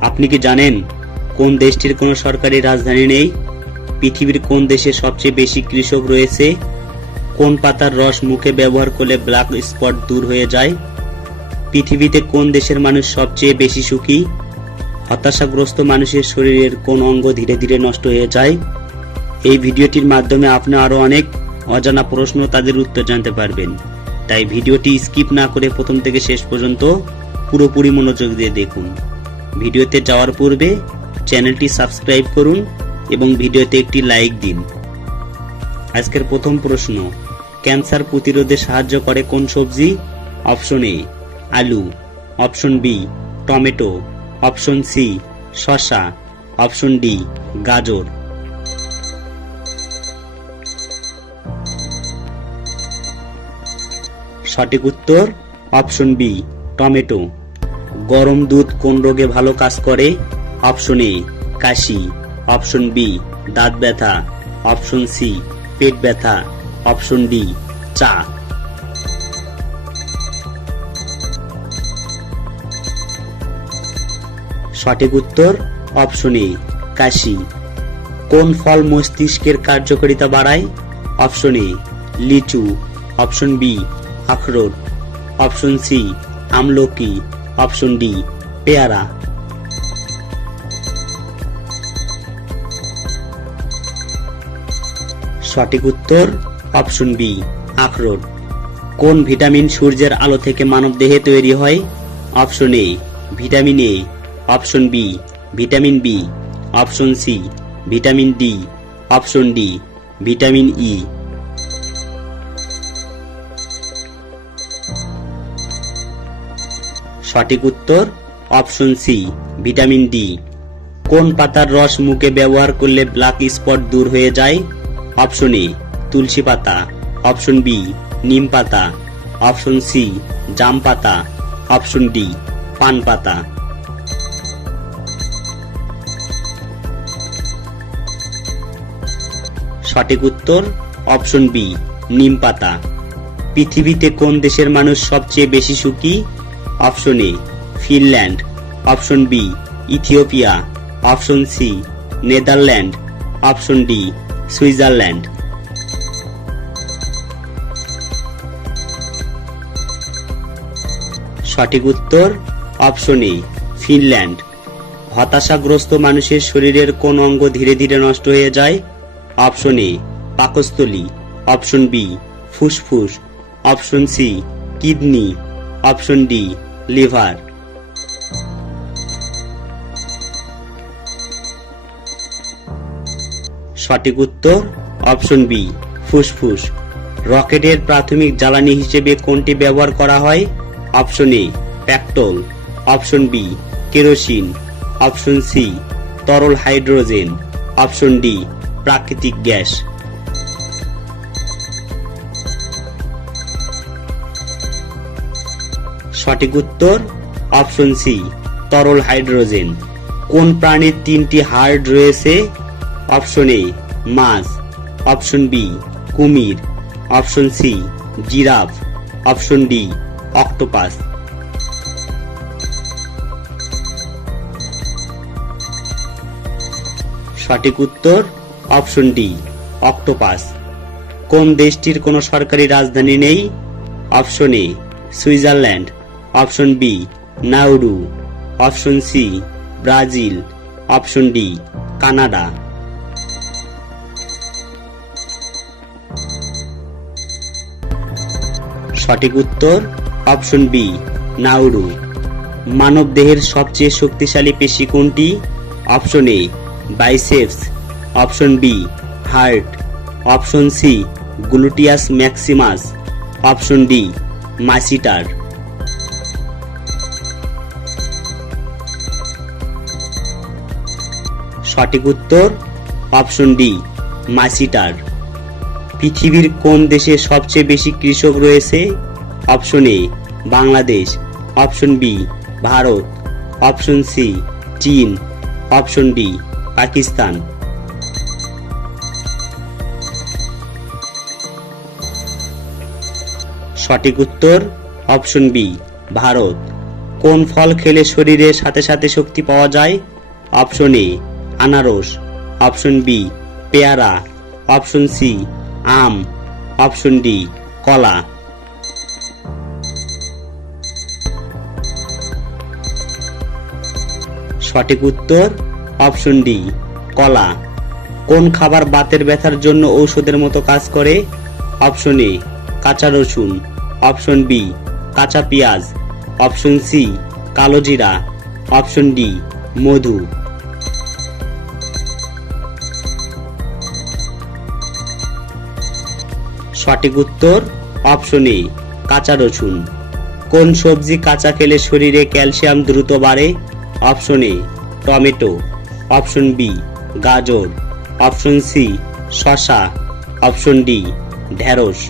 আপনি কি জানেন কোন দেশটির কোনো সরকারি রাজধানী নেই? পৃথিবীর কোন দেশে সবচেয়ে বেশি কৃষক রয়েছে? কোন পাতার রস মুখে ব্যবহার করলে ব্ল্যাক স্পট দূর হয়ে যায়? পৃথিবীতে কোন দেশের মানুষ সবচেয়ে বেশি সুখী? হতাশাগ্রস্ত মানুষের শরীরের কোন অঙ্গ ধীরে ধীরে নষ্ট হয়ে যায়? এই ভিডিওটির মাধ্যমে আপনি আরও অনেক অজানা প্রশ্ন তাদের উত্তর জানতে পারবেন। তাই ভিডিওটি স্কিপ না করে প্রথম থেকে শেষ পর্যন্ত পুরোপুরি মনোযোগ দিয়ে দেখুন। ভিডিওতে যাওয়ার পূর্বে চ্যানেলটি সাবস্ক্রাইব করুন এবং ভিডিওতে একটি লাইক দিন। আজকের প্রথম প্রশ্ন, ক্যান্সার প্রতিরোধে সাহায্য করে কোন সবজি? অপশন এ, আলু। Option B, tomato. Option C, শসা। অপশন ডি, গাজর। সঠিক উত্তর, অপশন বি, টমেটো। গরম দুধ কোন রোগে ভালো কাজ করে? অপশন এ, কাশি। অপশন বি, দাঁত ব্যথা। অপশন সি, পেট ব্যথা। অপশন ডি, চা। সঠিক উত্তর, অপশন এ, কাশি। কোন ফল মস্তিষ্কের কার্যকারিতা বাড়ায়? অপশন এ, লিচু। অপশন বি, আখরোট। অপশন সি, আমলকি। অপশন ডি, পেয়ারা। সঠিক উত্তর, অপশন বি, আখরোট। কোন ভিটামিন সূর্যের আলো থেকে মানব দেহে তৈরি হয়? Option A, vitamin A. Option B, vitamin B. Option C, vitamin D. Option D, vitamin E. সঠিক উত্তর, অপশন সি, ভিটামিন ডি। কোন পাতার রস মুখে ব্যবহার করলে ব্ল্যাক স্পট দূর হয়ে যায়? অপশন এ, তুলসী পাতা। অপশন বি, নিম পাতা। অপশন সি, জাম পাতা। অপশন ডি, পান পাতা। সঠিক উত্তর, অপশন বি, নিম পাতা। পৃথিবীতে কোন দেশের মানুষ সবচেয়ে বেশি সুখী? Option A Finland option B Ethiopia option C Netherland option D Switzerland সঠিক উত্তর অপশন এ ফিনল্যান্ড হতাশাগ্রস্ত মানুষের শরীরের কোন অঙ্গ ধীরে ধীরে নষ্ট হয়ে যায়? অপশন এ পাকস্থলী. অপশন বি ফুসফুস. Option C kidney. Option D liver. সঠিক উত্তর, অপশন বি, ফুসফুস। রকেটের প্রাথমিক জ্বালানি হিসেবে কোনটি ব্যবহার করা হয়? Option A petrol option B, kerosene. Option C, তরল হাইড্রোজেন। অপশন ডি, প্রাকৃতিক গ্যাস। সঠিক উত্তর, অপশন সি, তরল হাইড্রোজেন। কোন প্রাণীর তিনটি হার্ট রয়েছে? অপশন এ, মাছ। অপশন বি, কুমির। Option C, giraffe. Option D, octopus. সঠিক উত্তর, অপশন ডি, অক্টোপাস। কোন দেশটির কোনো সরকারি রাজধানী নেই? Option A, Switzerland. Option B, Nauru. Option C, Brazil. Option D, Canada. সঠিক উত্তর, অপশন বি, নাউরু। মানব দেহের সবচেয়ে শক্তিশালী পেশি কোনটি? Option A, biceps. Option B, heart. Option C, gluteus maximus. Option D, masseter. সঠিক উত্তর অপশন ডি মাসিটার পৃথিবীর কোন দেশে সবচেয়ে বেশি কৃষক রয়েছে? Option A Bangladesh. Option B Bharat. Option C চীন। Option D Pakistan. সঠিক উত্তর অপশন বি ভারত। কোন ফল খেলে শরীরের সাথে সাথে শক্তি পাওয়া যায়? অপশন এ আনারস, অপশন বি, পেয়ারা, অপশন সি, আম, অপশন ডি, কলা। সঠিক উত্তর, অপশন ডি, কলা। কোন খাবার বাতের ব্যথার জন্য ঔষধের মতো কাজ করে? অপশন এ, কাঁচা রসুন। অপশন বি, কাঁচা পেঁয়াজ। অপশন সি, কালো জিরা। অপশন ডি, মধু। সঠিক উত্তর অপশন এ কাঁচা রসুন। কোন সবজি কাঁচা খেলে শরীরে ক্যালসিয়াম দ্রুত বাড়ে? Option A tomato. Option B গাজর। অপশন সি শসা। অপশন ডি ঢেঁড়স।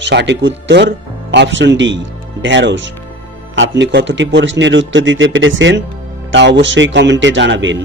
সঠিক উত্তর অপশন ডি ঢেঁড়স। আপনি কতটি প্রশ্নের উত্তর দিতে পেরেছেন তা অবশ্যই কমেন্টে জানাবেন।